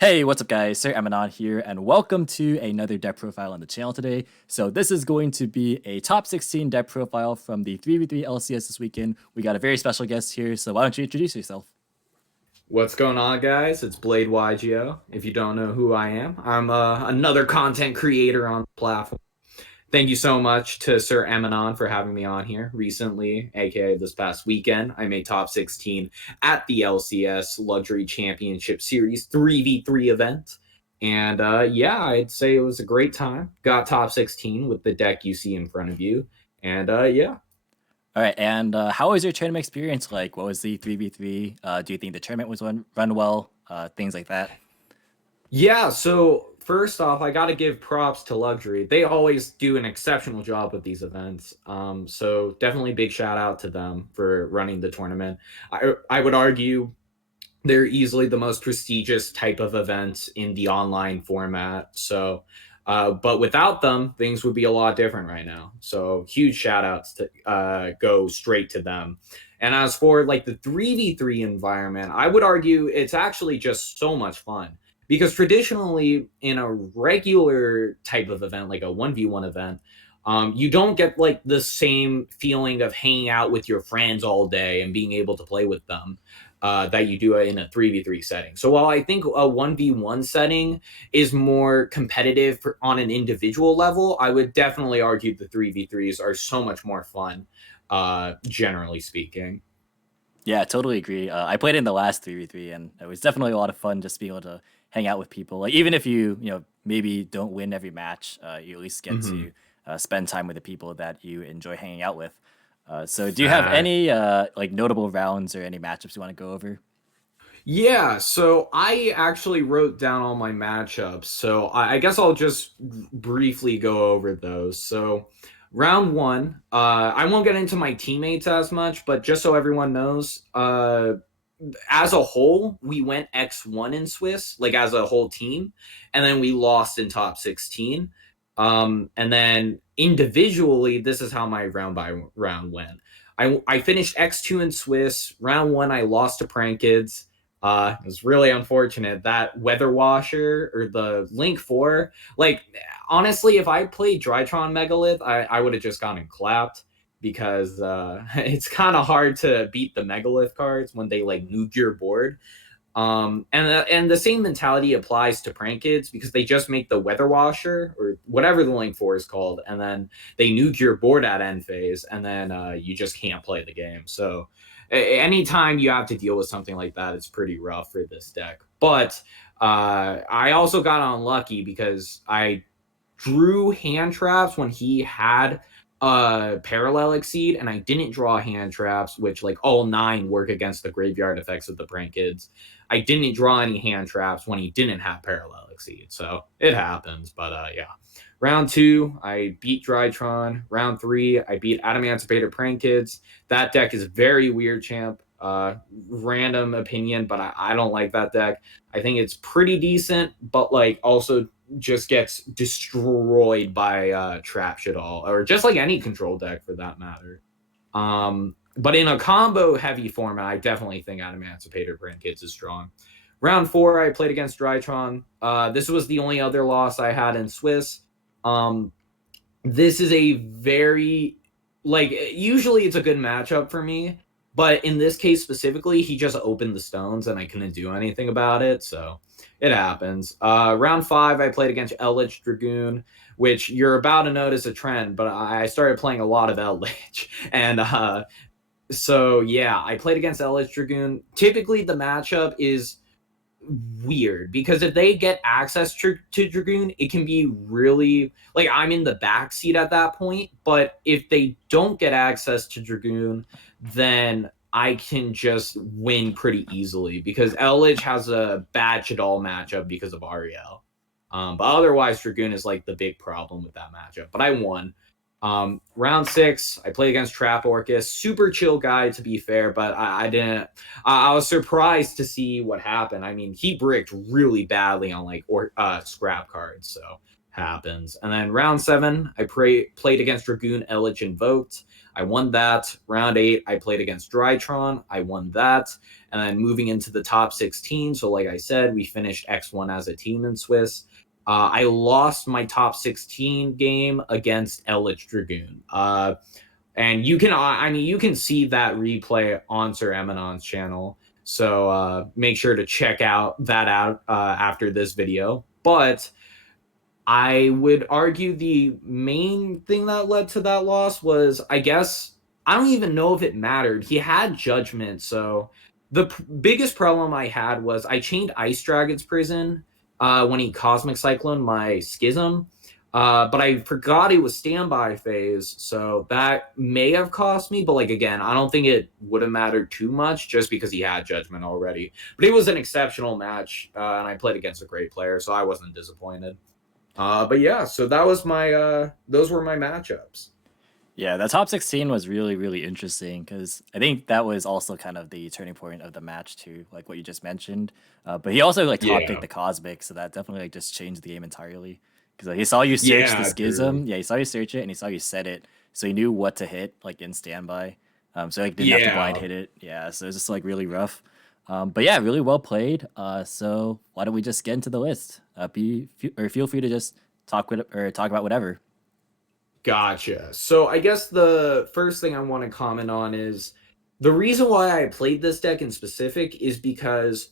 Hey, what's up guys? Sir Emanon here, and welcome to another deck profile on the channel today. So this is going to be a top 16 deck profile from the 3v3 LCS this weekend. We got a very special guest here, so why don't you introduce yourself? What's going on, guys? It's Blade yugioh. If you don't know who I am, I'm another content creator on the platform. Thank you so much to Sir Emanon for having me on here recently, aka this past weekend. I made top 16 at the LCS Luxury Championship Series 3v3 event. And yeah, I'd say it was a great time. Got top 16 with the deck you see in front of you. And yeah, All right, and how was your tournament experience like? What was the 3v3? Do you think the tournament was run well? Things like that. Yeah, so first off, I got to give props to Luxury. They always do an exceptional job with these events. So definitely big shout out to them for running the tournament. I would argue they're easily the most prestigious type of event in the online format. So, but without them, things would be a lot different right now. So huge shout outs to go straight to them. And as for like the 3v3 environment, I would argue it's actually just so much fun because traditionally in a regular type of event, like a 1v1 event, you don't get like the same feeling of hanging out with your friends all day and being able to play with them that you do in a 3v3 setting. So while I think a 1v1 setting is more competitive on an individual level, I would definitely argue the 3v3s are so much more fun, generally speaking. Yeah, totally agree. I played in the last 3v3, and it was definitely a lot of fun just being able to hang out with people. Like even if you maybe don't win every match, you at least get Mm-hmm. to spend time with the people that you enjoy hanging out with. So do you have Fact. any like notable rounds or any matchups you want to go over? Yeah, so I actually wrote down all my matchups. So I guess I'll just briefly go over those. So round one, I won't get into my teammates as much, but just so everyone knows, as a whole, we went X1 in Swiss, like as a whole team, and then we lost in top 16. And then individually, this is how my round by round went. I finished X2 in Swiss. Round one, I lost to Prank Kids. It was really unfortunate. That Weather Washer or the Link 4, like, honestly, if I played Drytron Megalith, I would have just gotten clapped because it's kind of hard to beat the megalith cards when they like nuke your board. And the same mentality applies to prank kids because they just make the weather washer or whatever the link for is called, and then they nuke your board at end phase, and then you just can't play the game. So anytime you have to deal with something like that, it's pretty rough for this deck. But I also got unlucky because I drew hand traps when he had parallel exceed, and I didn't draw hand traps, which like all nine work against the graveyard effects of the prank kids. I didn't draw any hand traps when he didn't have parallel exceed, so it happens. But yeah, round two I beat Drytron. Round three I beat Adamancipator Prank Kids. That deck is very weird, champ. Random opinion, but I don't like that deck. I think it's pretty decent, but like also just gets destroyed by Trap Shaddoll, or just like any control deck for that matter. But in a combo heavy format, I definitely think Emancipator Brand Kids is strong. Round four, I played against Drytron. This was the only other loss I had in Swiss. Um, this is a very like usually it's a good matchup for me, but in this case specifically, he just opened the stones and I couldn't do anything about it, so it happens. Round five, I played against Eldritch Dragoon, which you're about to notice a trend, but I started playing a lot of Eldritch, and so yeah, I played against Eldritch Dragoon. Typically, the matchup is weird because if they get access to Dragoon, it can be really like I'm in the back seat at that point. But if they don't get access to Dragoon, then I can just win pretty easily because Eldritch has a bad Shaddoll matchup because of Ariel. But otherwise, Dragoon is like the big problem with that matchup. But I won. Round six, I played against Trap Orcus. Super chill guy, to be fair, but I didn't. I was surprised to see what happened. I mean, he bricked really badly on like scrap cards, so happens. And then round 7, I played against Dragoon, Elich, Invoked. I won that. Round 8, I played against Drytron. I won that. And then moving into the top 16, so like I said, we finished X1 as a team in Swiss. I lost my top 16 game against Elich Dragoon. And you can, I mean, you can see that replay on Sir Emanon's channel. So make sure to check that out after this video. But I would argue the main thing that led to that loss was, I guess, I don't even know if it mattered. He had judgment. So the biggest problem I had was I chained Ice Dragon's Prison when he Cosmic Cyclone my Schism. But I forgot it was standby phase, so that may have cost me. But like again, I don't think it would have mattered too much just because he had judgment already. But it was an exceptional match, and I played against a great player, so I wasn't disappointed. But yeah, so that was my those were my matchups. Yeah, the top 16 was really, really interesting because I think that was also kind of the turning point of the match too, like what you just mentioned. But he also like top Yeah, picked the Cosmic, so that definitely like just changed the game entirely. Because like, he saw you search the yeah, true. Schism, yeah, he saw you search it and he saw you set it, so he knew what to hit like in standby. So like didn't have to blind Yeah, hit it. Yeah, so it's just like really rough. But yeah, really well played. So why don't we just get into the list? Feel free to just talk about whatever. gotcha. So I guess the first thing I want to comment on is the reason why I played this deck in specific is because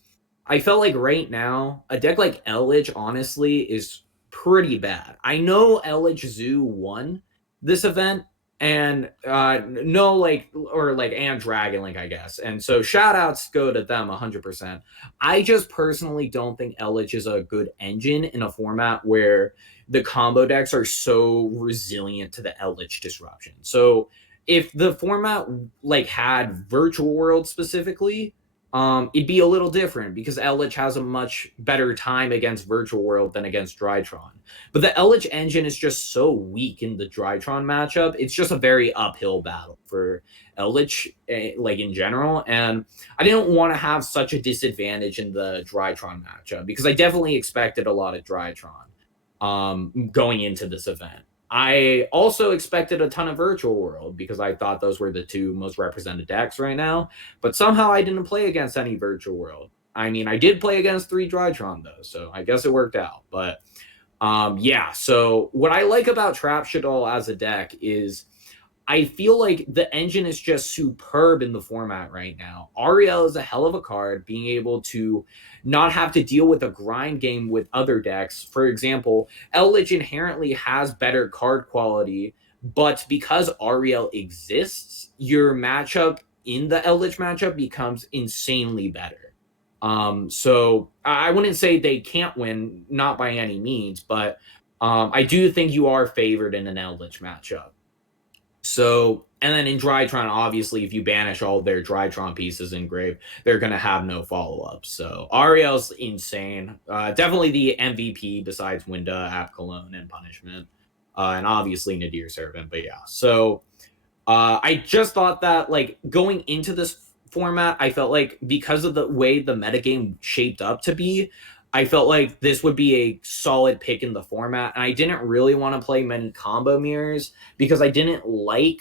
I felt like right now a deck like Elich honestly is pretty bad. I know Elich Zoo won this event, and no, like, or like, and Dragon Link, I guess. And so shout outs go to them 100%. I just personally don't think Elich is a good engine in a format where the combo decks are so resilient to the Elich disruption. So if the format like had Virtual World specifically, it'd be a little different because Elich has a much better time against Virtual World than against Drytron. But the Elich engine is just so weak in the Drytron matchup. It's just a very uphill battle for Elich, like in general. And I didn't want to have such a disadvantage in the Drytron matchup because I definitely expected a lot of Drytron going into this event. I also expected a ton of Virtual World because I thought those were the two most represented decks right now, but somehow I didn't play against any Virtual World. I mean, I did play against 3 Drytron though, so I guess it worked out. But yeah, so what I like about Trap Shaddoll as a deck is I feel like the engine is just superb in the format right now. Ariel is a hell of a card, being able to not have to deal with a grind game with other decks. For example, Eldritch inherently has better card quality, but because Ariel exists, your matchup in the Eldritch matchup becomes insanely better. So I wouldn't say they can't win, not by any means, but I do think you are favored in an Eldritch matchup. So, and then in Drytron, obviously, if you banish all their Drytron pieces in grave, they're going to have no follow up. So, Ariel's insane. Definitely the MVP besides Winda, App Cologne, and Punishment. And obviously Nadir Servant. But yeah. So, I just thought that, like, going into this format, I felt like because of the way the metagame shaped up to be, I felt like this would be a solid pick in the format. And I didn't really want to play many combo mirrors because I didn't like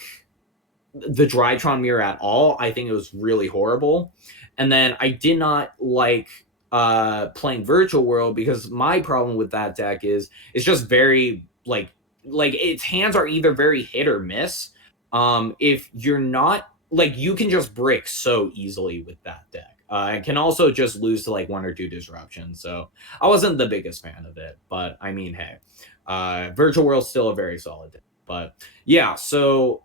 the Drytron mirror at all. I think it was really horrible. And then I did not like playing Virtual World because my problem with that deck is it's just very like its hands are either very hit or miss. If you're not like you can just brick so easily with that deck. It can also just lose to like 1 or 2 disruptions. So I wasn't the biggest fan of it, but I mean, hey, Virtual World's still a very solid deck. But yeah, so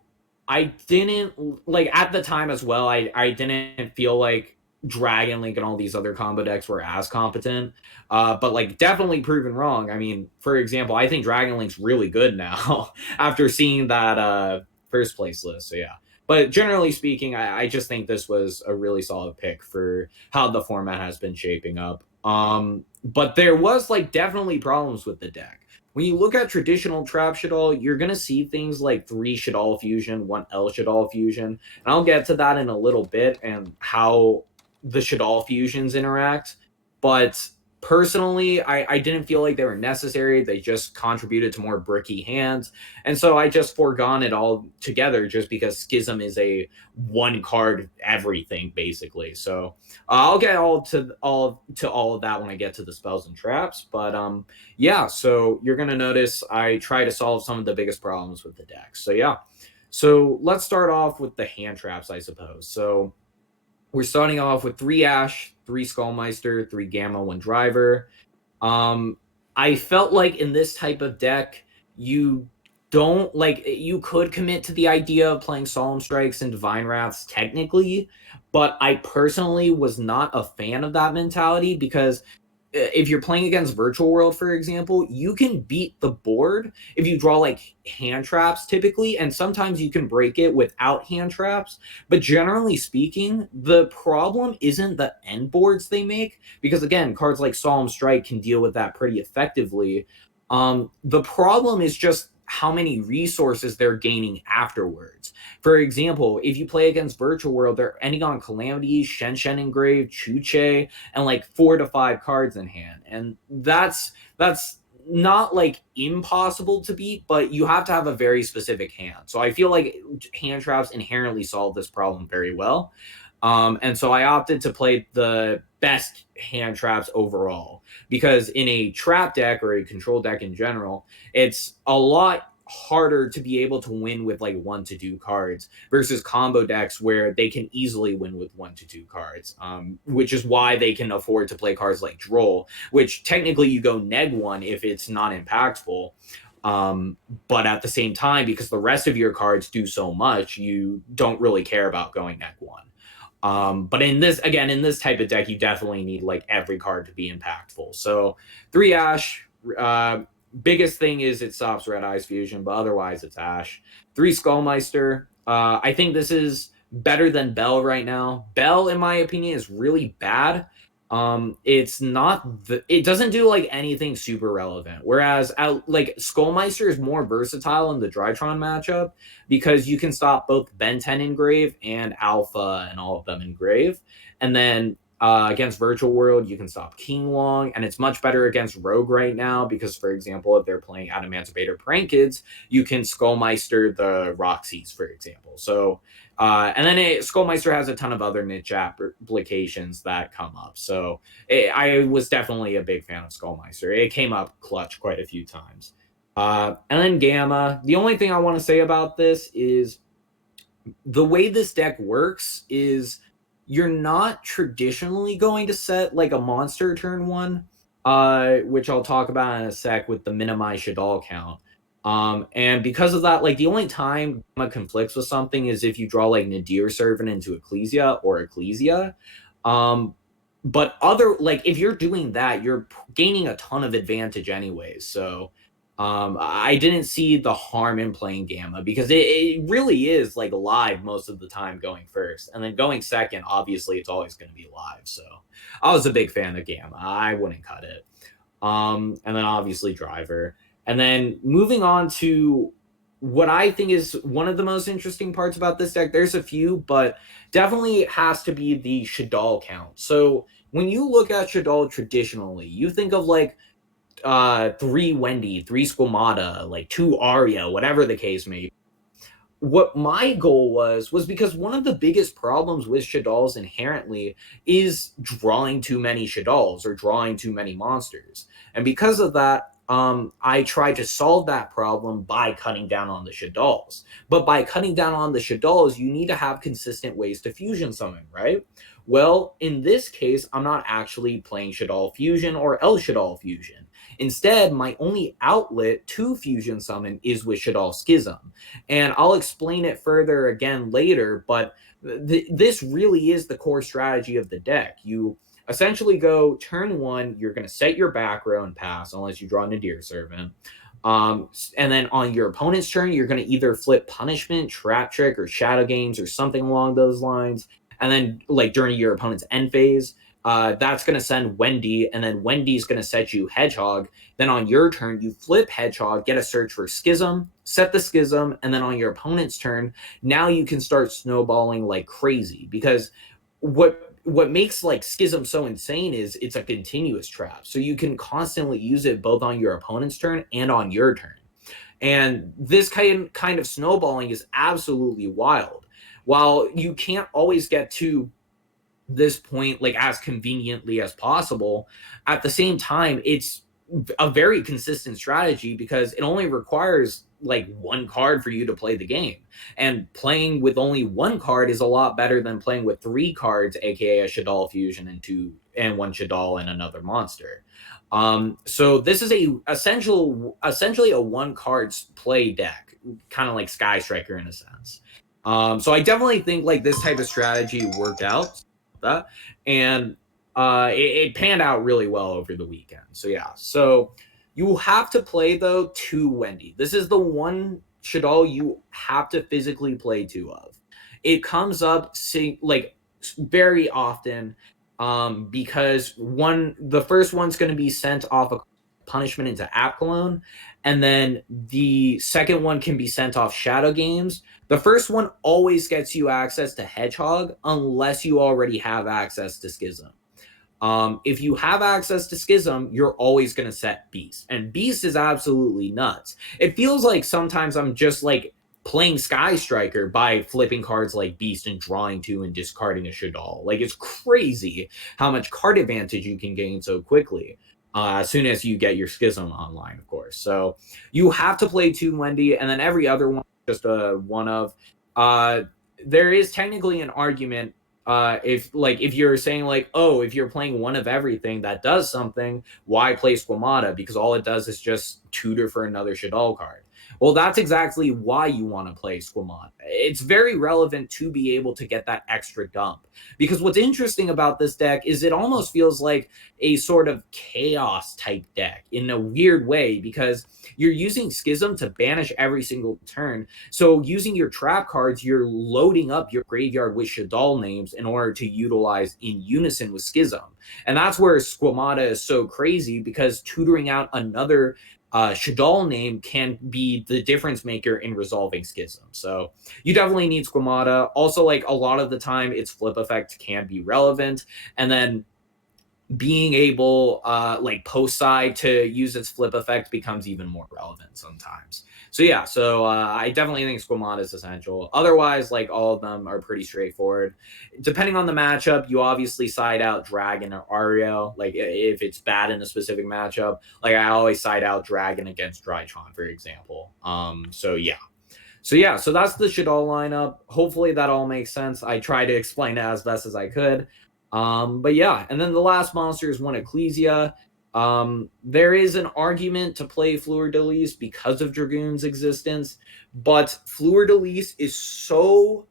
I didn't like at the time as well. I didn't feel like Dragon Link and all these other combo decks were as competent, but like definitely proven wrong. I mean, for example, I think Dragon Link's really good now after seeing that first place list. So yeah. But generally speaking, I just think this was a really solid pick for how the format has been shaping up. But there was like definitely problems with the deck. When you look at traditional Trap Shaddoll, you're going to see things like 3 Shaddoll Fusion, 1 L Shaddoll Fusion. And I'll get to that in a little bit and how the Shaddoll Fusions interact. But Personally, I didn't feel like they were necessary. They just contributed to more bricky hands. And so I just foregone it all together just because Schism is a one card everything, basically. So I'll get all of that when I get to the spells and traps. But yeah, so you're gonna notice I try to solve some of the biggest problems with the deck. So yeah. So let's start off with the hand traps, I suppose. So we're starting off with 3 Ash, 3 Skullmeister, 3 Gamma, 1 Driver. Um, I felt like in this type of deck, you don't like you could commit to the idea of playing Solemn Strikes and Divine Wraths technically, but I personally was not a fan of that mentality because if you're playing against Virtual World, for example, you can beat the board if you draw like hand traps typically, and sometimes you can break it without hand traps. But generally speaking, the problem isn't the end boards they make, because again, cards like Solemn Strike can deal with that pretty effectively. The problem is just how many resources they're gaining afterwards. For example, if you play against Virtual World, they're ending on Calamity, Shen Engrave, Chuche, and like 4 to 5 cards in hand. And that's not like impossible to beat, but you have to have a very specific hand. So I feel like hand traps inherently solve this problem very well. And so I opted to play the best hand traps overall, because in a trap deck or a control deck in general, it's a lot harder to be able to win with like 1 to 2 cards versus combo decks where they can easily win with 1 to 2 cards, which is why they can afford to play cards like Droll, which technically you go neg 1 if it's not impactful. But at the same time, because the rest of your cards do so much, you don't really care about going neg 1. But in this type of deck, you definitely need like every card to be impactful. So 3 Ash, biggest thing is it stops Red Eyes Fusion, but otherwise it's Ash. 3 Skullmeister. I think this is better than Bell right now. Bell, in my opinion, is really bad. It's not it doesn't do like anything super relevant. Whereas like Skullmeister is more versatile in the Drytron matchup because you can stop both Ben 10 Engrave and Alpha and all of them Engrave. And then against Virtual World, you can stop King Long, and it's much better against Rogue right now because, for example, if they're playing Adamantivator Prankids, you can Skullmeister the Roxys, for example. So, and then Skullmeister has a ton of other niche applications that come up. So I was definitely a big fan of Skullmeister. It came up clutch quite a few times. And then Gamma. The only thing I want to say about this is the way this deck works is you're not traditionally going to set like a monster turn 1, which I'll talk about in a sec with the minimize Shaddoll count. And because of that, like the only time Gamma conflicts with something is if you draw like Nadir Servant into Ecclesia or Ecclesia. But other like if you're doing that, you're gaining a ton of advantage anyways. So I didn't see the harm in playing Gamma because it really is like live most of the time going first. And then going second, obviously, it's always going to be live. So I was a big fan of Gamma. I wouldn't cut it. And then obviously Driver. And then moving on to what I think is one of the most interesting parts about this deck. There's a few, but definitely has to be the Shaddoll count. So when you look at Shaddoll traditionally, you think of like 3 Wendy, 3 Squamata, like 2 Arya, whatever the case may be. What my goal was because one of the biggest problems with Shaddolls inherently is drawing too many Shaddolls or drawing too many monsters. And because of that, I tried to solve that problem by cutting down on the Shaddolls. But by cutting down on the Shaddolls, you need to have consistent ways to fusion summon, right? Well, in this case, I'm not actually playing Shaddoll Fusion or El Shaddoll Fusion. Instead, my only outlet to fusion summon is with Shaddoll Schism. And I'll explain it further again later, but this really is the core strategy of the deck. You essentially go turn 1, you're going to set your back row and pass, unless you draw Nadir Servant. And then on your opponent's turn, you're going to either flip Punishment, Trap Trick, or Shadow Games, or something along those lines. And then, like, during your opponent's end phase, that's going to send Wendy, and then Wendy's going to set you Hedgehog. Then on your turn, you flip Hedgehog, get a search for Schism, set the Schism, and then on your opponent's turn, now you can start snowballing like crazy. Because what what makes like Schism so insane is it's a continuous trap. So you can constantly use it both on your opponent's turn and on your turn. And this kind of snowballing is absolutely wild. While you can't always get to this point like as conveniently as possible, at the same time, it's a very consistent strategy because it only requires like one card for you to play the game. And playing with only one card is a lot better than playing with three cards, aka a Shaddoll fusion and one Shaddoll and another monster. So this is essentially a one cards play deck, kind of like Sky Striker in a sense. So I definitely think like this type of strategy worked out, that, and it panned out really well over the weekend. So yeah, so you have to play though two Wendy. This is the one Shaddoll you have to physically play two of. It comes up like very often, because the first one's going to be sent off a punishment into App Clone, and then the second one can be sent off Shadow Games. The first one always gets you access to Hedgehog unless you already have access to Schism. If you have access to Schism, you're always going to set Beast. And Beast is absolutely nuts. It feels like sometimes I'm just like playing Sky Striker by flipping cards like Beast and drawing two and discarding a Shaddoll. Like, it's crazy how much card advantage you can gain so quickly. As soon as you get your Schism online, of course. So you have to play two Wendy, and then every other one just one of. There is technically an argument, if you're saying like, oh, if you're playing one of everything that does something, why play Squamata? Because all it does is just tutor for another Shaddoll card. Well, that's exactly why you want to play Squamata. It's very relevant to be able to get that extra dump. Because what's interesting about this deck is it almost feels like a sort of chaos type deck in a weird way, because you're using Schism to banish every single turn. So using your trap cards, you're loading up your graveyard with Shaddoll names in order to utilize in unison with Schism. And that's where Squamata is so crazy, because tutoring out another Shaddoll name can be the difference maker in resolving Schism. So you definitely need Squamata. Also, like, a lot of the time, its flip effect can be relevant. And then being able, like, post side to use its flip effect becomes even more relevant sometimes. So yeah, so I definitely think Squamata is essential. Otherwise, like, all of them are pretty straightforward. Depending on the matchup, you obviously side out Dragon or Ariel. Like, if it's bad in a specific matchup, like, I always side out Dragon against Drytron, for example. So yeah. So that's the Shaddoll lineup. Hopefully that all makes sense. I tried to explain it as best as I could. But yeah, and then the last monster is one Ecclesia. There is an argument to play Fleur de Lis because of Dragoon's existence, but Fleur de Lis is so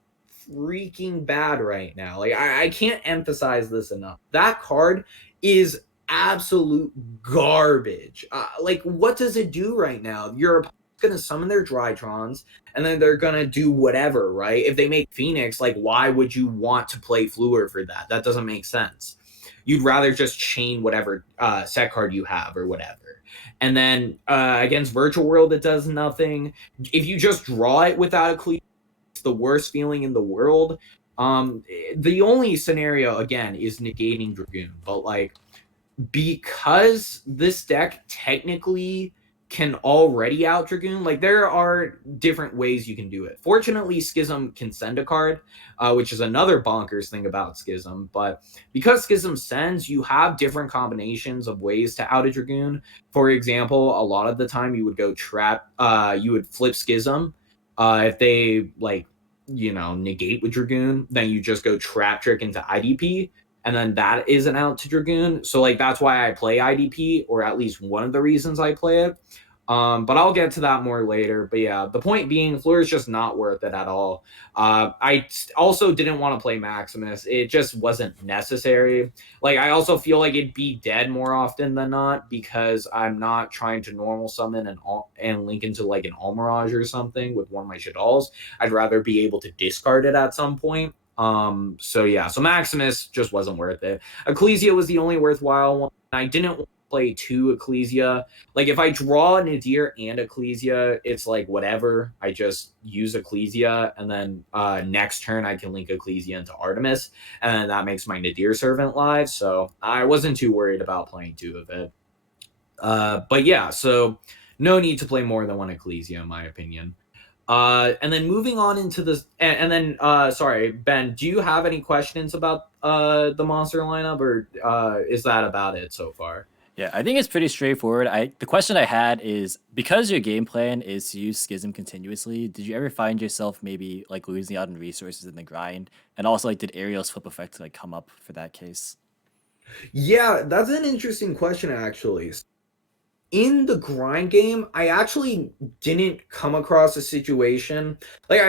freaking bad right now. Like, I can't emphasize this enough. That card is absolute garbage. Like, what does it do right now? You're going to summon their Drytrons, and then they're going to do whatever, right? If they make Phoenix, like, why would you want to play Fleur for that? That doesn't make sense. You'd rather just chain whatever set card you have or whatever. And then against Virtual World, it does nothing. If you just draw it without a cleave, it's the worst feeling in the world. The only scenario, again, is negating Dragoon. But, like, because this deck technically can already out Dragoon, like, there are different ways you can do it. Fortunately, Schism can send a card, which is another bonkers thing about Schism. But because Schism sends, you have different combinations of ways to out a Dragoon. For example, a lot of the time you would go you would flip Schism. If they, like, negate with Dragoon, then you just go Trap Trick into IDP, and then that is an out to Dragoon. So, like, that's why I play IDP, or at least one of the reasons I play it. But I'll get to that more later. But yeah, the point being, Fleur is just not worth it at all. I also didn't want to play Maximus. It just wasn't necessary. Like, I also feel like it'd be dead more often than not, because I'm not trying to normal summon and link into, like, an Almirage or something with one of my Shaddolls. I'd rather be able to discard it at some point. So yeah, so Maximus just wasn't worth it. Ecclesia was the only worthwhile one. I didn't want play 2 Ecclesia. Like if I draw Nadir and Ecclesia, it's like whatever. I just use Ecclesia, and then next turn I can link Ecclesia into Artemis, and then that makes my Nadir Servant live. So I wasn't too worried about playing 2 of it. But yeah, so no need to play more than 1 Ecclesia in my opinion. And then moving on into this, and then sorry, Ben, do you have any questions about the monster lineup, or is that about it so far? Yeah, I think it's pretty straightforward. The question I had is because your game plan is to use Schism continuously, did you ever find yourself maybe like losing out on resources in the grind? And also like did Ariel's flip effect like come up for that case? Yeah, that's an interesting question actually. In the grind game, I actually didn't come across a situation like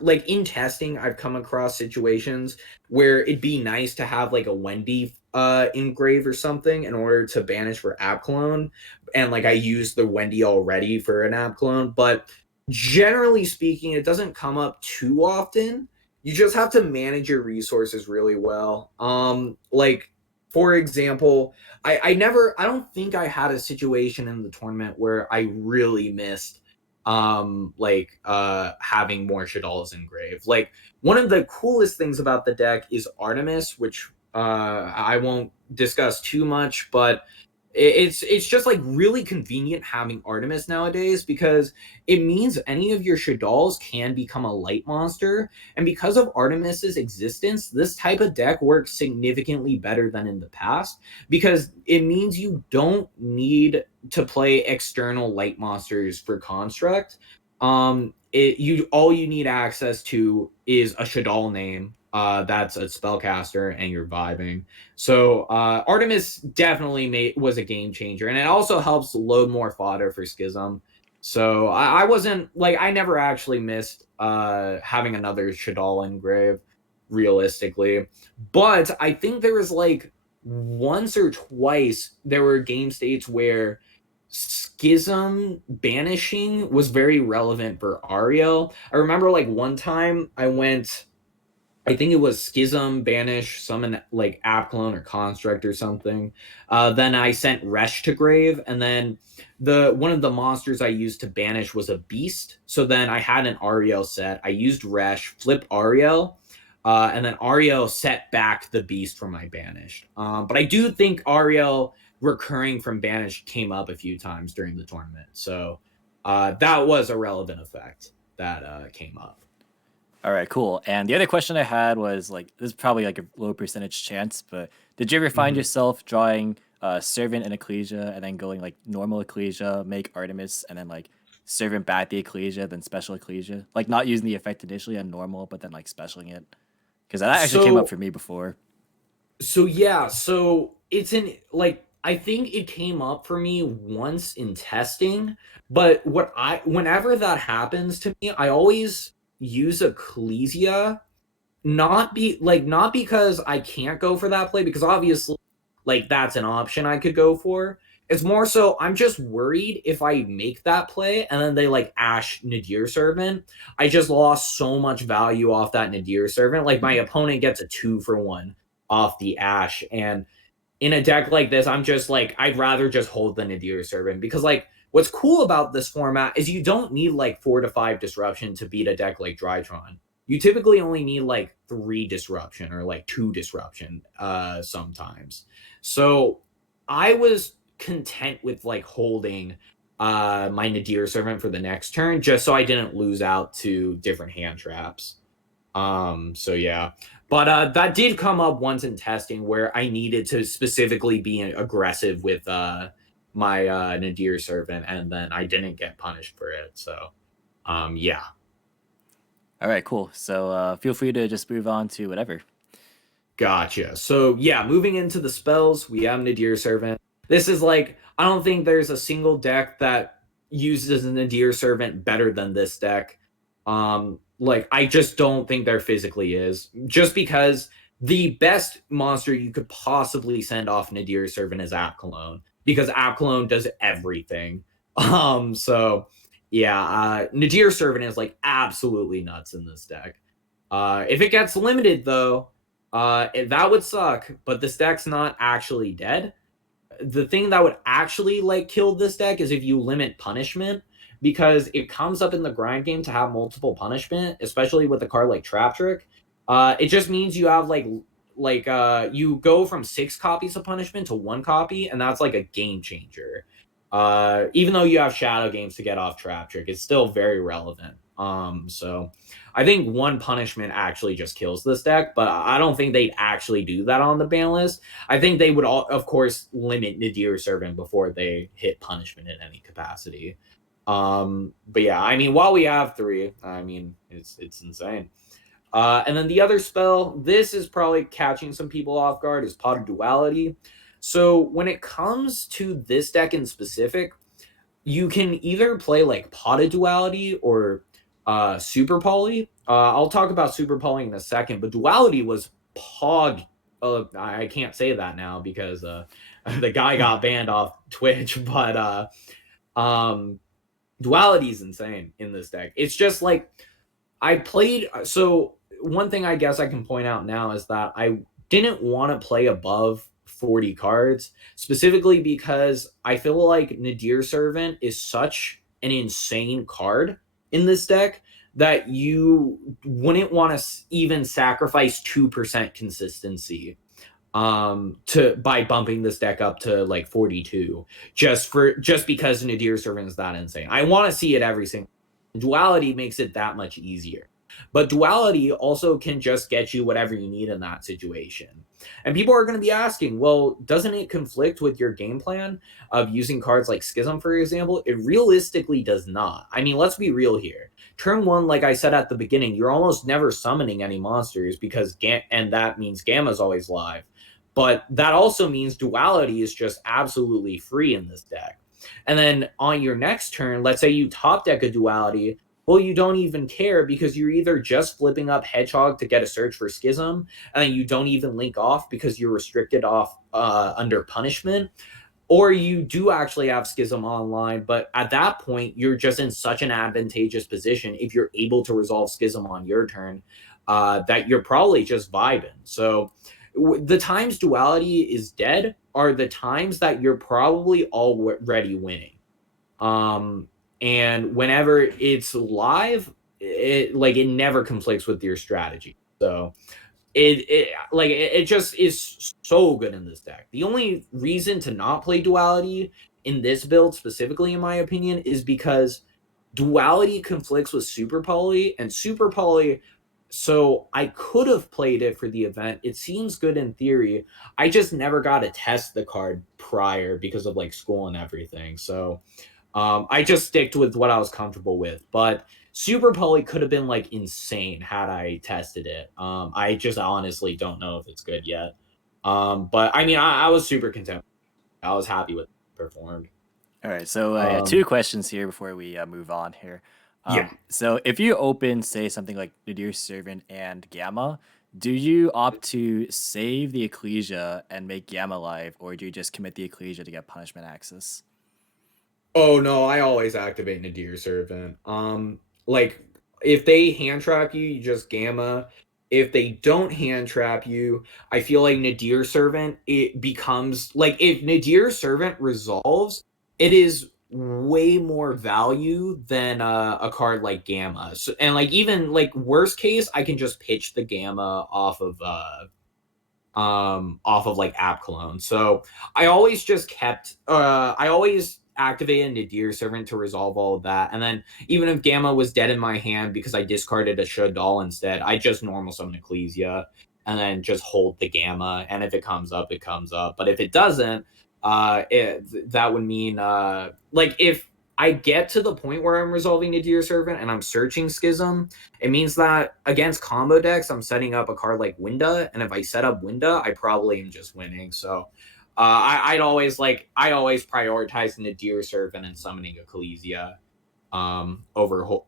like in testing, I've come across situations where it'd be nice to have like a Wendy engrave or something in order to banish for app clone. And like I used the Wendy already for an app clone, but generally speaking, it doesn't come up too often. You just have to manage your resources really well. Like for example, I don't think I had a situation in the tournament where I really missed having more Shaddolls engraved. Like one of the coolest things about the deck is Artemis, which I won't discuss too much, but it's just like really convenient having Artemis nowadays because it means any of your Shaddolls can become a light monster, and because of Artemis's existence, this type of deck works significantly better than in the past because it means you don't need to play external light monsters for construct. All you need access to is a Shaddoll name that's a spellcaster, and you're vibing. So Artemis definitely was a game changer, and it also helps load more fodder for Schism. So I wasn't like I never actually missed having another Shaddoll engrave realistically, but I think there was like once or twice there were game states where Schism banishing was very relevant for Ariel. I remember like one time I think it was Schism, Banish, summon like App Clone or Construct or something. Then I sent Resh to Grave, and then the one of the monsters I used to banish was a Beast. So then I had an Ariel set. I used Resh, flip Ariel, and then Ariel set back the Beast from my banished. But I do think Ariel recurring from banished came up a few times during the tournament. So that was a relevant effect that came up. All right, cool. And the other question I had was like, this is probably like a low percentage chance, but did you ever find Mhm. yourself drawing Servant and Ecclesia and then going like normal Ecclesia, make Artemis, and then like Servant back the Ecclesia, then special Ecclesia? Like not using the effect initially on normal, but then like specialing it? Because that actually came up So for me before. so it's in like I think it came up for me once in testing, but whenever that happens to me, I always use Ecclesia, not because I can't go for that play, because obviously like that's an option I could go for. It's more so I'm just worried if I make that play and then they like Ash Nadir Servant, I just lost so much value off that Nadir Servant. Like my opponent gets a 2-for-1 off the Ash. And in a deck like this, I'm just like, I'd rather just hold the Nadir Servant because like what's cool about this format is you don't need like 4 to 5 disruption to beat a deck like Drytron. You typically only need like 3 disruption or like 2 disruption sometimes. So I was content with like holding my Nadir Servant for the next turn just so I didn't lose out to different hand traps. So yeah. But that did come up once in testing where I needed to specifically be aggressive with my Nadir Servant, and then I didn't get punished for it. So yeah. All right, cool. So feel free to just move on to whatever. Gotcha. So yeah, moving into the spells, we have Nadir Servant. This is like I don't think there's a single deck that uses a Nadir Servant better than this deck. Like I just don't think there physically is. Just because the best monster you could possibly send off Nadir Servant is App Cologne, because App Cologne does everything. So yeah, Nadir Servant is like absolutely nuts in this deck. If it gets limited though, that would suck, but this deck's not actually dead. the thing that would actually like kill this deck is if you limit punishment, because it comes up in the grind game to have multiple punishment, especially with a card like Trap Trick. It just means you have you go from 6 copies of punishment to 1 copy, and that's like a game changer. Even though you have shadow games to get off Trap Trick, it's still very relevant. So I think 1 punishment actually just kills this deck, but I don't think they'd actually do that on the ban list. I think they would all, of course, limit Nadir Servant before they hit punishment in any capacity. But yeah, I mean, while we have 3, I mean, it's insane. And then the other spell, this is probably catching some people off guard, is Pot of Duality. So when it comes to this deck in specific, you can either play like Pot of Duality or Super Poly. I'll talk about Super Poly in a second, but Duality was pog. I can't say that now because the guy got banned off Twitch, but Duality is insane in this deck. It's just like I played. So one thing I guess I can point out now is that I didn't want to play above 40 cards, specifically because I feel like Nadir Servant is such an insane card in this deck that you wouldn't want to even sacrifice 2% consistency to by bumping this deck up to like 42 just because Nadir Servant is that insane. I want to see it every single. Duality makes it that much easier. But Duality also can just get you whatever you need in that situation. And people are going to be asking, well, doesn't it conflict with your game plan of using cards like Schism, for example? It realistically does not. I mean, let's be real here. Turn 1, like I said at the beginning, you're almost never summoning any monsters because and that means Gamma's always live. But that also means Duality is just absolutely free in this deck. And then on your next turn, let's say you top deck a Duality, well, you don't even care because you're either just flipping up Hedgehog to get a search for Schism, and then you don't even link off because you're restricted off under punishment, or you do actually have Schism online, but at that point, you're just in such an advantageous position if you're able to resolve Schism on your turn that you're probably just vibing. So the times Duality is dead are the times that you're probably already winning. And whenever it's live, it never conflicts with your strategy. So it just is so good in this deck. The only reason to not play Duality in this build specifically, in my opinion, is because Duality conflicts with Super Poly, and Super Poly. So I could have played it for the event. It seems good in theory. I just never got to test the card prior because of like school and everything. So I just sticked with what I was comfortable with. But Super Poly could have been like insane had I tested it. I just honestly don't know if it's good yet. But I mean, I was super content. I was happy with it performed. All right, so yeah, 2 questions here before we move on here. Yeah. So if you open, say, something like Nadir Servant and Gamma, do you opt to save the Ecclesia and make Gamma live, or do you just commit the Ecclesia to get punishment access? Oh no, I always activate Nadir Servant. Like if they hand trap you, you just Gamma. If they don't hand trap you, I feel like Nadir Servant, it becomes like if Nadir Servant resolves, it is way more value than a card like Gamma. So, and like even like worst case, I can just pitch the Gamma off of like App Clone. So I always just kept I always activated Nadir Servant to resolve all of that. And then even if Gamma was dead in my hand because I discarded a Shaddoll instead, I just normal summon Ecclesia and then just hold the Gamma. And if it comes up, it comes up. But if it doesn't, that would mean like if I get to the point where I'm resolving Nadir Servant and I'm searching Schism, it means that against combo decks, I'm setting up a card like Winda, and if I set up Winda, I probably am just winning. So I'd always prioritize Nadir Servant and summoning Ecclesia over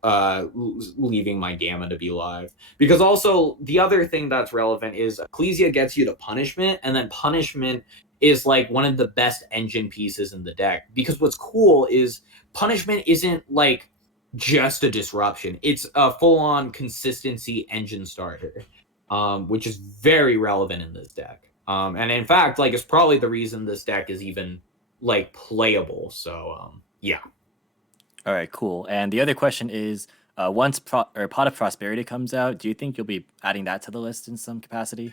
leaving my Gamma to be live. Because also the other thing that's relevant is Ecclesia gets you to punishment, and then punishment is like one of the best engine pieces in the deck. Because what's cool is punishment isn't like just a disruption. It's a full-on consistency engine starter, which is very relevant in this deck. And in fact, like it's probably the reason this deck is even like playable. So yeah. All right, cool. And the other question is, once Pot of Prosperity comes out, do you think you'll be adding that to the list in some capacity?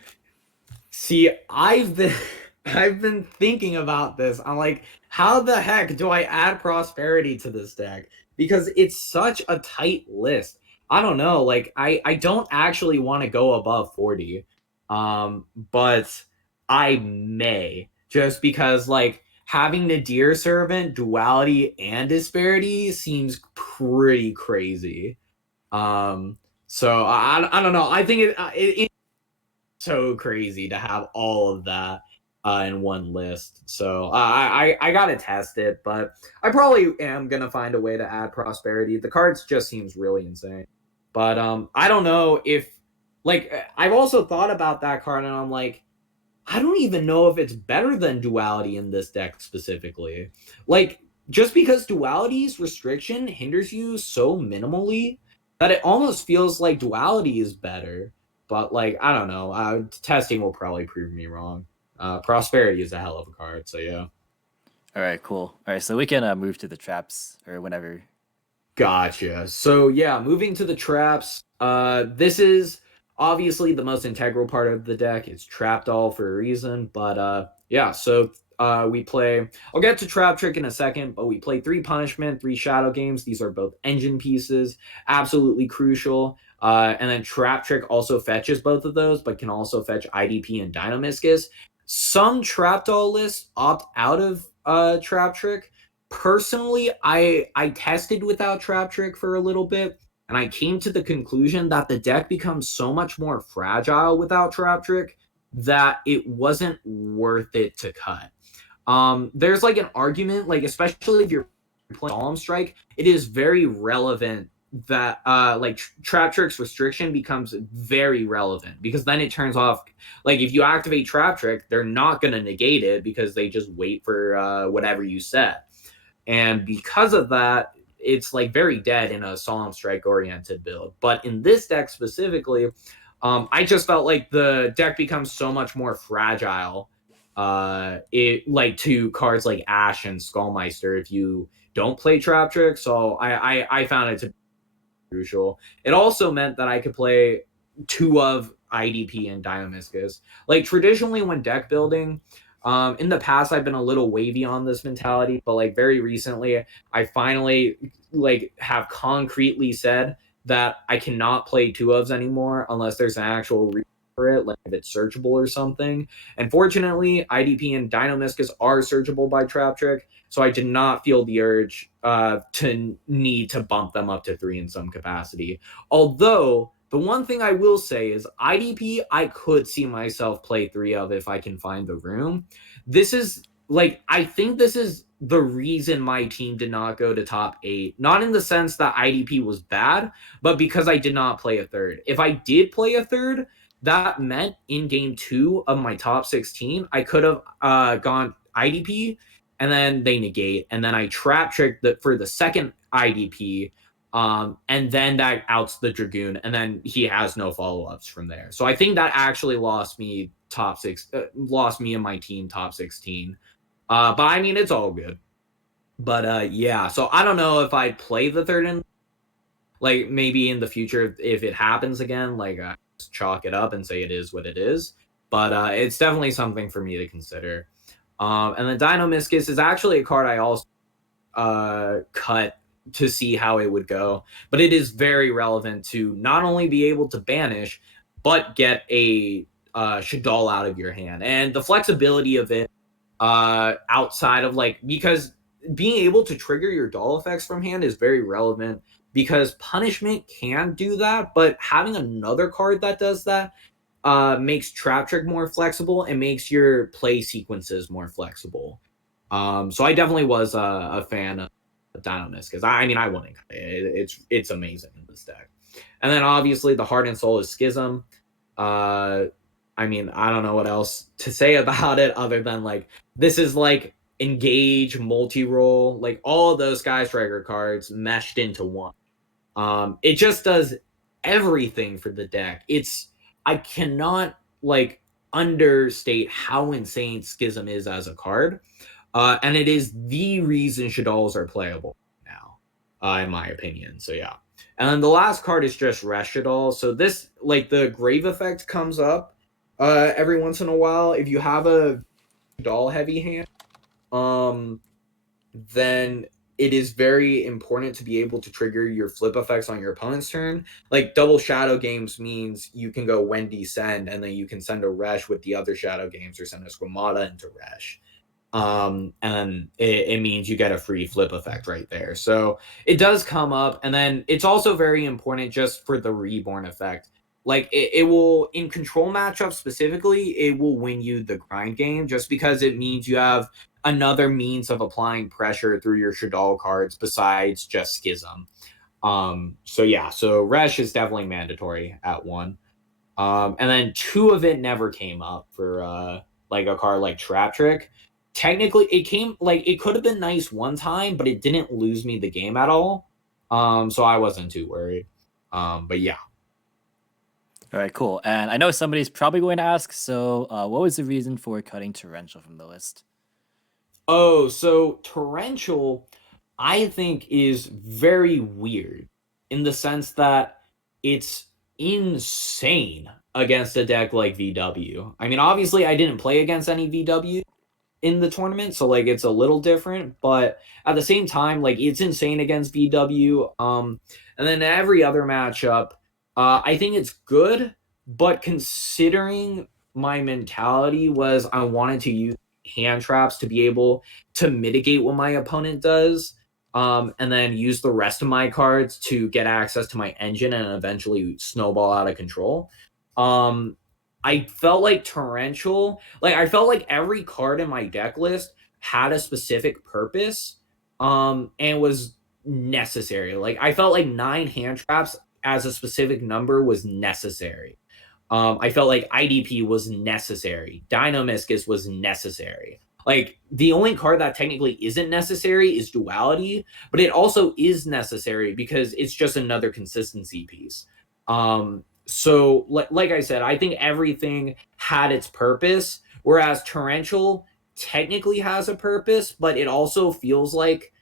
See, I've been thinking about this. I'm like, how the heck do I add prosperity to this deck? Because it's such a tight list. I don't know. Like I don't actually want to go above 40. But I may just because like having Nadir Servant, Duality, and Disparity seems pretty crazy. So I don't know. I think it so crazy to have all of that in one list. So I gotta test it, but I probably am gonna find a way to add prosperity. The cards just seems really insane, but I don't know if like I've also thought about that card, and I'm like, I don't even know if it's better than duality in this deck specifically. Like, just because duality's restriction hinders you so minimally that it almost feels like duality is better. But, like, I don't know. Testing will probably prove me wrong. Prosperity is a hell of a card, so yeah. All right, cool. All right, so we can move to the traps or whenever. Gotcha. So yeah, moving to the traps. This is obviously the most integral part of the deck. It's Trap Doll for a reason, but yeah. So we play. I'll get to Trap Trick in a second, but we play 3 Punishment, 3 Shadow Games. These are both engine pieces, absolutely crucial. And then Trap Trick also fetches both of those, but can also fetch IDP and Dynamiscus. Some Trap Doll lists opt out of Trap Trick. Personally, I tested without Trap Trick for a little bit, and I came to the conclusion that the deck becomes so much more fragile without Trap Trick that it wasn't worth it to cut. There's like an argument, like especially if you're playing Solemn Strike, it is very relevant that like Trap Trick's restriction becomes very relevant because then it turns off. Like if you activate Trap Trick, they're not going to negate it because they just wait for whatever you set. And because of that, it's like very dead in a Solemn Strike oriented build. But in this deck specifically, I just felt like the deck becomes so much more fragile. It like to cards like Ash and Skullmeister if you don't play Trap Trick. So I found it to be crucial. It also meant that I could play 2 of IDP and Dynamiscus. Like traditionally when deck building, in the past I've been a little wavy on this mentality, but like very recently I finally like have concretely said that I cannot play 2 ofs anymore unless there's an actual reason for it, like if it's searchable or something. And fortunately, IDP and Dynamiscus are searchable by Trap Trick, so I did not feel the urge to need to bump them up to 3 in some capacity. Although the one thing I will say is IDP, I could see myself play 3 of if I can find the room. This is like, I think this is the reason my team did not go to top 8. Not in the sense that IDP was bad, but because I did not play a third. If I did play a third, that meant in game 2 of my top 16, I could have gone IDP and then they negate. And then I trap trick for the second IDP. And then that outs the Dragoon, and then he has no follow-ups from there. So I think that actually lost me lost me and my team top 16. But I mean, it's all good. But yeah, so I don't know if I'd play the third in like maybe in the future if it happens again, like just chalk it up and say it is what it is. But it's definitely something for me to consider. And then Dynamiscus is actually a card I also cut to see how it would go. But it is very relevant to not only be able to banish, but get a Shaddoll out of your hand. And the flexibility of it outside of like, because being able to trigger your doll effects from hand is very relevant because punishment can do that, but having another card that does that makes Trap Trick more flexible and makes your play sequences more flexible. So I definitely was a fan of Dynamis because I mean I wouldn't. It's amazing in this deck, and then obviously the Heart and Soul is Schism. I mean I don't know what else to say about it other than like this is like engage multi-roll, like all of those Sky Striker cards meshed into one. It just does everything for the deck. I cannot like understate how insane Schism is as a card. And it is the reason Shaddolls are playable now, in my opinion. So yeah. And then the last card is just Resh Shaddoll. So this, like, the Grave Effect comes up every once in a while. If you have a Shaddoll heavy hand, then it is very important to be able to trigger your flip effects on your opponent's turn. Like, double Shadow Games means you can go Wendy send, and then you can send a Resh with the other Shadow Games, or send a Squamata into Resh. And it means you get a free flip effect right there. So it does come up, and then it's also very important just for the reborn effect. Like, it will, in control matchups specifically, it will win you the grind game, just because it means you have another means of applying pressure through your Shaddoll cards besides just Schism. So yeah, so Resh is definitely mandatory at 1. And then 2 of it never came up for like a card like Trap Trick. Technically, it came, like, it could have been nice one time, but it didn't lose me the game at all. So I wasn't too worried. But yeah. All right, cool. And I know somebody's probably going to ask, so what was the reason for cutting Torrential from the list? Oh, so Torrential, I think, is very weird in the sense that it's insane against a deck like VW. I mean, obviously, I didn't play against any VW in the tournament, so like it's a little different, but at the same time, like, it's insane against VW. And then every other matchup, I think it's good, but considering my mentality was I wanted to use hand traps to be able to mitigate what my opponent does, and then use the rest of my cards to get access to my engine and eventually snowball out of control. I felt like Torrential, like, I felt like every card in my deck list had a specific purpose, and was necessary. Like, I felt like 9 hand traps as a specific number was necessary. I felt like IDP was necessary. Dynamiscus was necessary. Like, the only card that technically isn't necessary is Duality, but it also is necessary because it's just another consistency piece. So like I said, I think everything had its purpose, whereas Torrential technically has a purpose, but it also feels like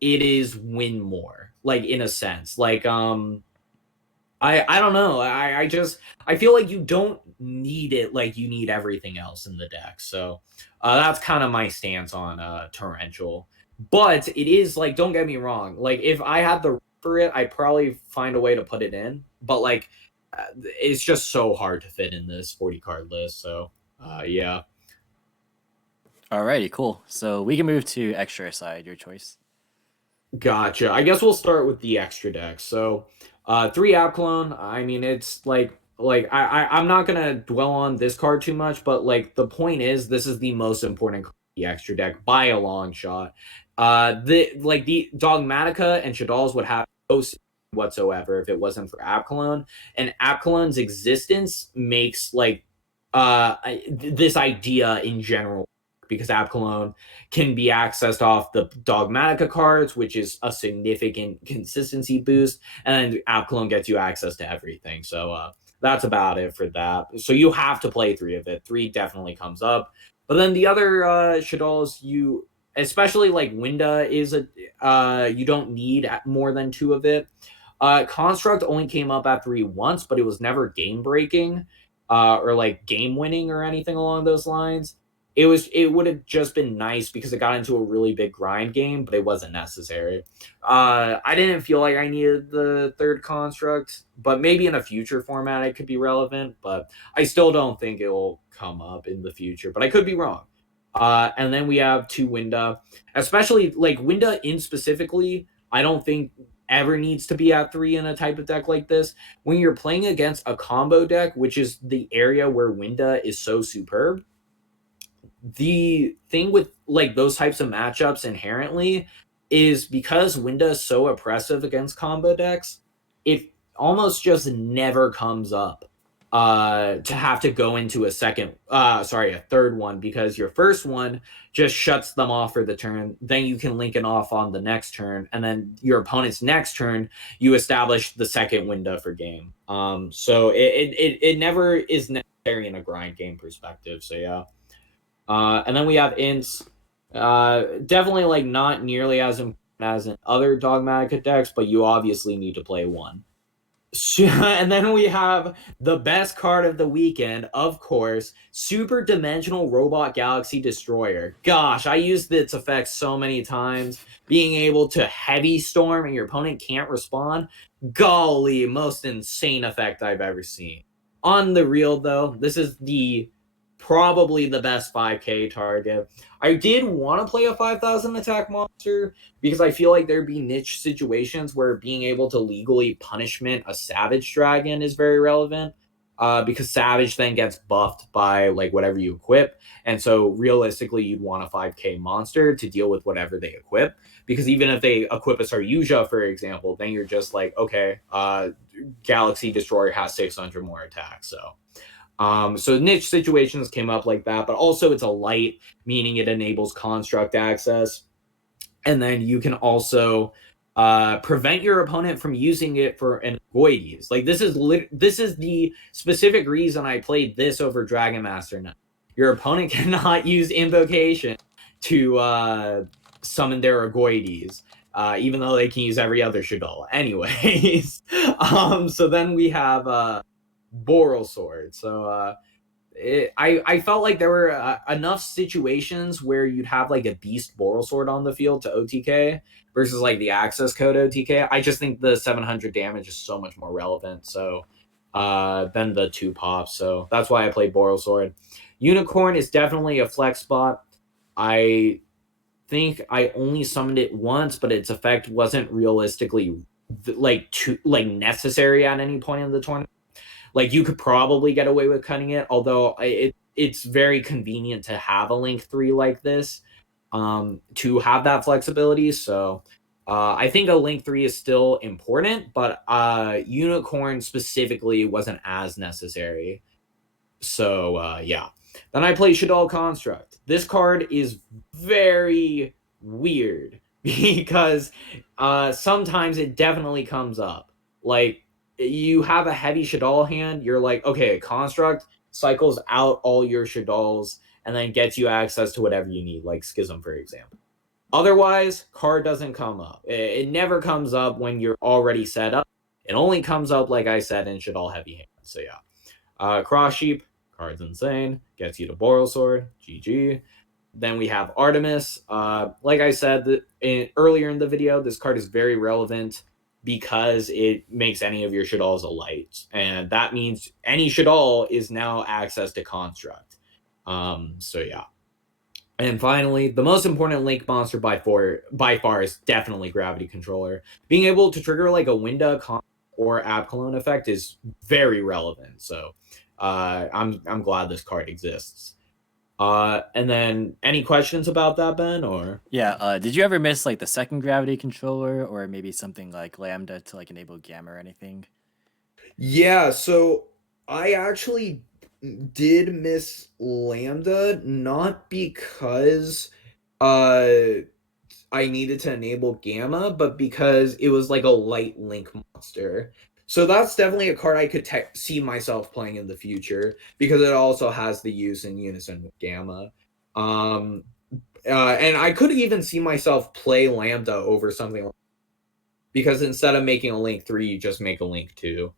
it is win more, like, in a sense. Like, I don't know. I just, I feel like you don't need it like you need everything else in the deck. So that's kind of my stance on Torrential. But it is, like, don't get me wrong. Like, if I had the for it, I'd probably find a way to put it in. But like, it's just so hard to fit in this 40 card list. So yeah. Alrighty, cool. So we can move to extra side, your choice. Gotcha. I guess we'll start with the extra deck. So 3 app clone. I mean, it's like I'm not gonna dwell on this card too much, but like, the point is, this is the most important card in the extra deck by a long shot. The Dogmatica and Shaddolls would have no whatsoever if it wasn't for app clone. And app clone's existence makes, like, this idea in general, because app clone can be accessed off the Dogmatica cards, which is a significant consistency boost, and then app clone gets you access to everything. So that's about it for that. So you have to play 3 of it. 3 definitely comes up. But then the other Shaddolls, you, especially like Winda, is you don't need more than 2 of it. Construct only came up at 3 once, but it was never game breaking or like game winning or anything along those lines. It would have just been nice because it got into a really big grind game, but it wasn't necessary. I didn't feel like I needed the 3rd construct, but maybe in a future format it could be relevant, but I still don't think it will come up in the future, but I could be wrong. And then we have 2 Winda, especially like Winda in specifically, I don't think ever needs to be at 3 in a type of deck like this. When you're playing against a combo deck, which is the area where Winda is so superb, the thing with like those types of matchups inherently is because Winda is so oppressive against combo decks, it almost just never comes up to have to go into a 3rd one, because your first one just shuts them off for the turn. Then you can link it off on the next turn, and then your opponent's next turn, you establish the 2nd window for game. So it never is in a grind game perspective. So yeah. And then we have ints. Definitely like not nearly as important as in other Dogmatica decks, but you obviously need to play one. And then we have the best card of the weekend, of course, Super Dimensional Robot Galaxy Destroyer. Gosh, I used its effects so many times. Being able to heavy storm and your opponent can't respond. Golly, most insane effect I've ever seen. On the real, though, this is probably the best 5K target. I did want to play a 5,000 attack monster because I feel like there'd be niche situations where being able to legally punishment a Savage Dragon is very relevant. Because Savage then gets buffed by like whatever you equip, and so realistically, you'd want a 5K monster to deal with whatever they equip. Because even if they equip a Yugioh, for example, then you're just like, okay, Galaxy Destroyer has 600 more attacks, so niche situations came up like that, but also it's a light, meaning it enables construct access. And then you can also prevent your opponent from using it for an Goides. Like this is the specific reason I played this over Dragon Master Knight. Your opponent cannot use invocation to summon their Goides. Even though they can use every other Shaddoll. Anyways, so then we have Boral Sword. So I felt like there were enough situations where you'd have like a beast Boral Sword on the field to OTK versus like the access code OTK. I just think the 700 damage is so much more relevant. So than the 2 pops. So that's why I played Boral Sword. Unicorn is definitely a flex spot. I think I only summoned it once, but its effect wasn't realistically like necessary at any point in the tournament. Like you could probably get away with cutting it, although it's very convenient to have a Link 3 like this to have that flexibility. So I think a Link 3 is still important, but Unicorn specifically wasn't as necessary. So yeah. Then I play Shaddoll Construct. This card is very weird because sometimes it definitely comes up. Like you have a heavy Shaddoll hand, you're like, okay, Construct cycles out all your Shaddolls and then gets you access to whatever you need, like Schism, for example. Otherwise, card doesn't come up. It never comes up when you're already set up. It only comes up, like I said, in Shaddoll heavy hands. So yeah. Cross Sheep, card's insane. Gets you to Boral Sword. GG. Then we have Artemis. Like I said earlier in the video, this card is very relevant because it makes any of your Shaddolls a light. And that means any Shaddoll is now access to Construct. So yeah. And finally, the most important Link monster by far is definitely Gravity Controller. Being able to trigger like a Winda or Abcalone effect is very relevant. So I'm glad this card exists. And then any questions about that, Ben? Or Yeah, did you ever miss like the second gravity controller or maybe something like Lambda to like enable Gamma or anything? Yeah, so I actually did miss Lambda, not because uh I needed to enable Gamma, but because it was like a light Link monster. So that's definitely a card I could see myself playing in the future because it also has the use in unison with Gamma. Um, and I could even see myself play Lambda over something like, because instead of making a Link 3, you just make a Link 2.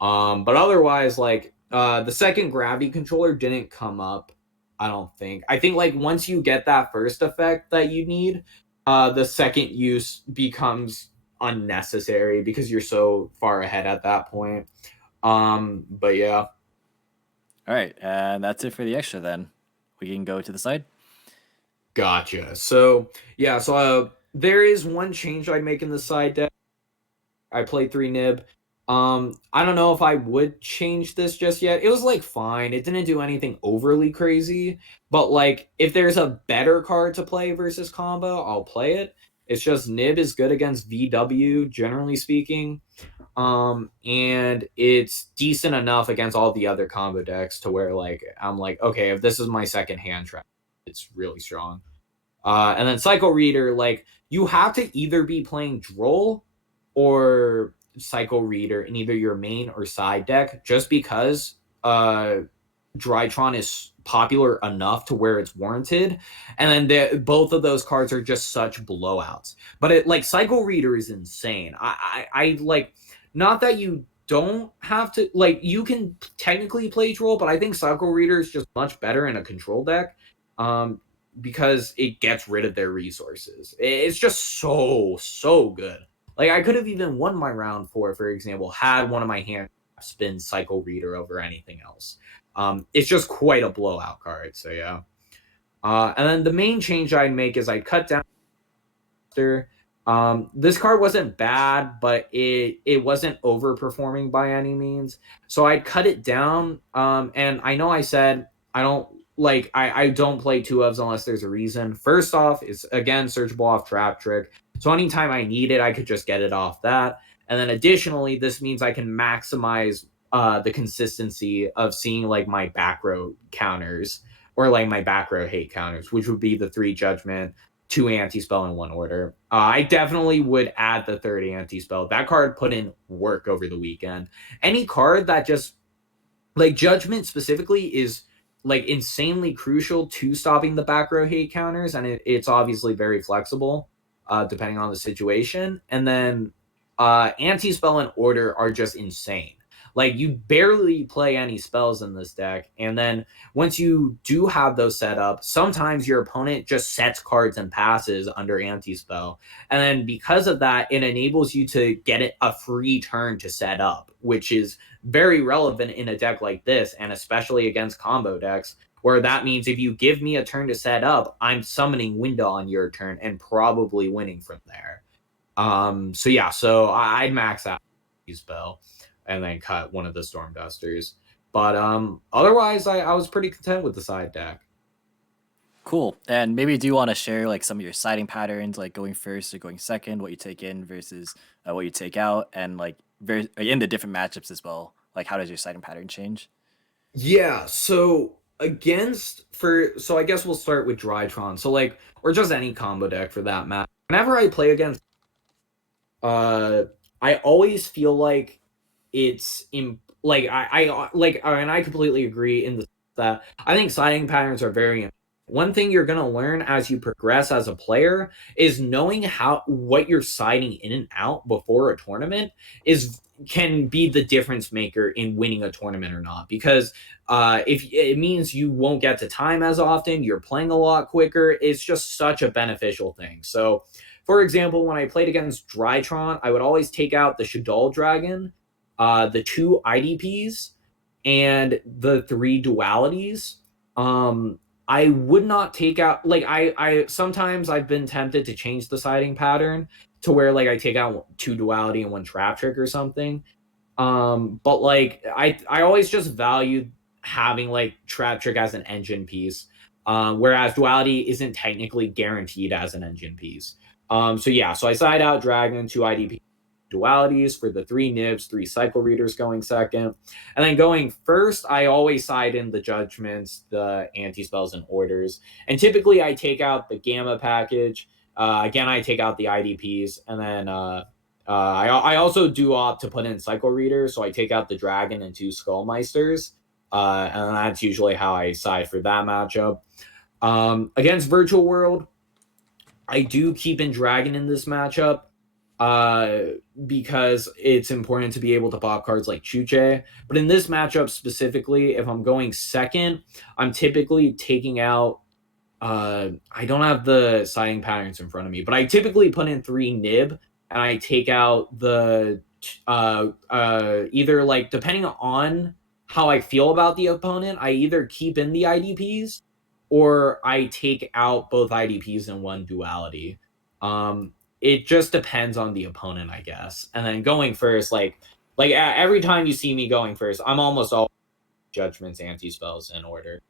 But otherwise, like the second gravity controller didn't come up, I don't think. I think like once you get that first effect that you need, the second use becomes unnecessary because you're so far ahead at that point. But yeah. All right, and that's it for the extra then. We can go to the side. Gotcha. So yeah, so there is one change I'd make in the side deck. I played 3 Nib. I don't know if I would change this just yet. It was like fine. It didn't do anything overly crazy, but like if there's a better card to play versus combo, I'll play it. It's just Nib is good against VW, generally speaking. And it's decent enough against all the other combo decks to where like I'm like, okay, if this is my second hand trap, it's really strong. And then Psycho Reader, like you have to either be playing Droll or Psycho Reader in either your main or side deck, just because Drytron is popular enough to where it's warranted, and then both of those cards are just such blowouts. But it like Cycle Reader is insane. I like, not that you don't have to, like, you can technically play Troll, but I think Cycle Reader is just much better in a control deck, because it gets rid of their resources. It's just so good. Like, I could have even won my round 4, for example, had one of my hands spin Cycle Reader over anything else. It's just quite a blowout card. So yeah. And then the main change I'd make is I'd cut down. This card wasn't bad, but it wasn't overperforming by any means. So I'd cut it down. And I know I said I don't like I don't play 2-ofs unless there's a reason. First off, it's again searchable off Trap Trick. So anytime I need it, I could just get it off that. And then additionally, this means I can maximize the consistency of seeing like my back row counters, or like my back row hate counters, which would be the 3 judgment, 2 anti-spell, in 1 order. I definitely would add the 3rd anti-spell. That card put in work over the weekend. Any card that just, like, judgment specifically is like insanely crucial to stopping the back row hate counters, and it's obviously very flexible depending on the situation. And then anti-spell and order are just insane. Like, you barely play any spells in this deck, and then once you do have those set up, sometimes your opponent just sets cards and passes under anti-spell, and then because of that, it enables you to get it a free turn to set up, which is very relevant in a deck like this, and especially against combo decks, where that means if you give me a turn to set up, I'm summoning Winda on your turn and probably winning from there. So yeah, so I'd max out spell and then cut one of the Storm Dusters. But otherwise, I was pretty content with the side deck. Cool. And maybe do you want to share like some of your siding patterns, like going first or going second, what you take in versus what you take out, and like very in the different matchups as well. Like, how does your siding pattern change? Yeah, so I guess we'll start with Drytron. So like, or just any combo deck for that matter. Whenever I play against, I always feel like it's like and I completely agree in that I think siding patterns are very important. One thing you're gonna learn as you progress as a player is knowing what you're siding in and out before a tournament can be the difference maker in winning a tournament or not. Because if it means you won't get to time as often, you're playing a lot quicker. It's just such a beneficial thing. So, for example, when I played against Drytron, I would always take out the Shaddoll Dragon, the 2 IDPs, and the 3 dualities. I would not take out, like, I sometimes I've been tempted to change the siding pattern to where like I take out 2 duality and 1 trap trick or something. But like I always just valued having like trap trick as an engine piece, whereas duality isn't technically guaranteed as an engine piece. So yeah, so I side out Dragon, 2 IDP dualities for the 3 nibs, 3 cycle readers going second. And then going first, I always side in the judgments, the anti-spells, and orders. And typically I take out the gamma package. Again, I take out the IDPs, and then I also do opt to put in cycle reader, so I take out the dragon and 2 skullmeisters. And that's usually how I side for that matchup. Against Virtual World, I do keep in dragon in this matchup, because it's important to be able to pop cards like Chuche. But in this matchup specifically, if I'm going second, I'm typically taking out, I don't have the siding patterns in front of me, but I typically put in 3 nib, and I take out the either, like, depending on how I feel about the opponent, I either keep in the IDPs or I take out both IDPs and 1 duality. It just depends on the opponent, I guess. And then going first, like every time you see me going first, I'm almost all judgments, anti-spells in order.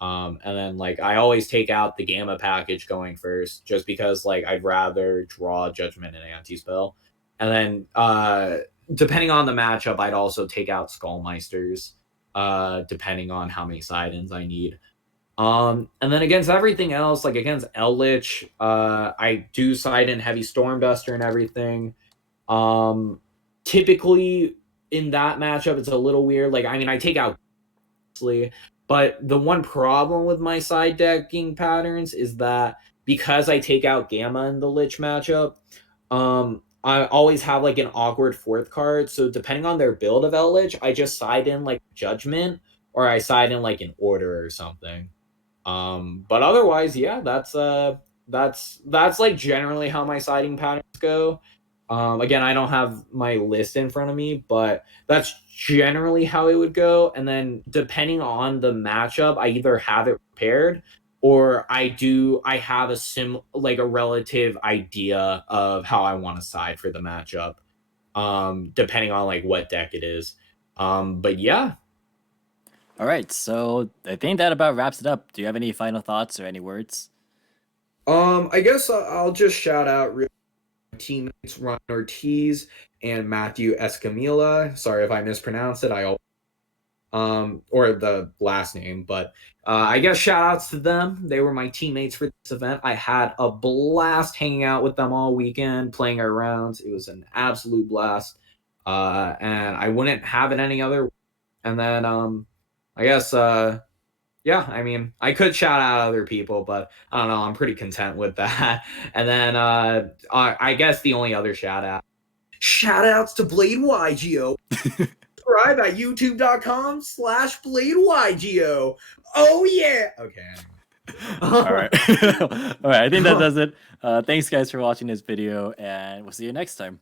And then like I always take out the gamma package going first, just because like I'd rather draw judgment and anti-spell. And then depending on the matchup, I'd also take out skullmeisters, depending on how many side-ins I need. And then against everything else, like against Eldritch, I do side in heavy Storm Duster and everything. Typically in that matchup, it's a little weird. Like, I mean, I take out, But the one problem with my side decking patterns is that because I take out Gamma in the Lich matchup, I always have like an awkward fourth card. So depending on their build of Lich, I just side in like Judgment or I side in like an Order or something. But otherwise, yeah, that's like generally how my siding patterns go. Again, I don't have my list in front of me, but that's generally how it would go. And then depending on the matchup, I either have it prepared or I have a relative idea of how I want to side for the matchup. Depending on like what deck it is. But yeah. All right, so I think that about wraps it up. Do you have any final thoughts or any words? I guess I'll just shout out teammates Ron Ortiz and Matthew Escamilla. Sorry if I mispronounced it. Or the last name, but I guess shout outs to them. They were my teammates for this event. I had a blast hanging out with them all weekend, playing our rounds. It was an absolute blast. And I wouldn't have it any other. And then I guess yeah, I mean, I could shout out other people, but I don't know. I'm pretty content with that. And then I guess the only other shout outs to Blade YGO. Subscribe at youtube.com/BladeYGO. Oh yeah. Okay. All right. All right. I think that does it. Thanks, guys, for watching this video, and we'll see you next time.